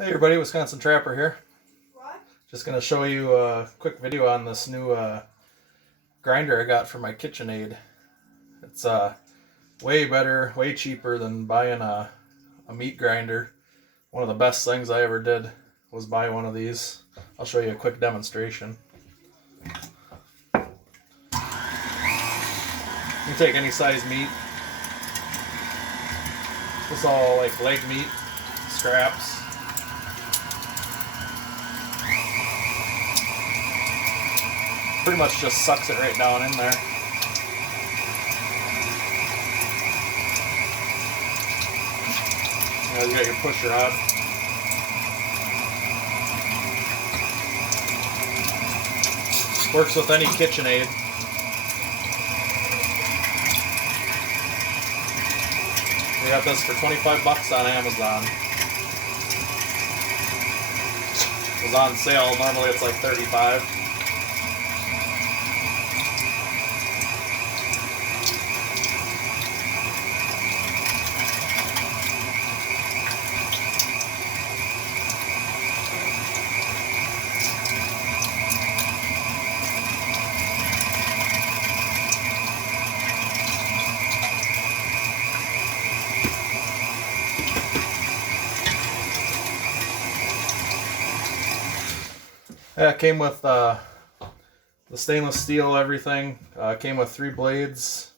Hey everybody, Wisconsin Trapper here. What? Just going to show you a quick video on this new grinder I got for my KitchenAid. It's way better, way cheaper than buying a meat grinder. One of the best things I ever did was buy one of these. I'll show you a quick demonstration. You can take any size meat. It's all like leg meat, scraps. Pretty much just sucks it right down in there. You got your push rod. Works with any KitchenAid. We got this for $25 on Amazon. It was on sale. Normally it's like $35. Yeah, it came with the stainless steel, everything. Came with 3 blades,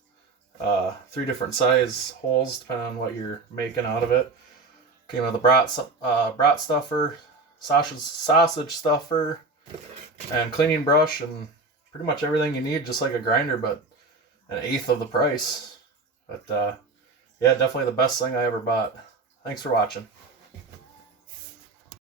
3 different size holes depending on what you're making out of it. Came with a brat stuffer, sausage stuffer, and cleaning brush, and pretty much everything you need, just like a grinder, but an eighth of the price. But yeah, definitely the best thing I ever bought. Thanks for watching.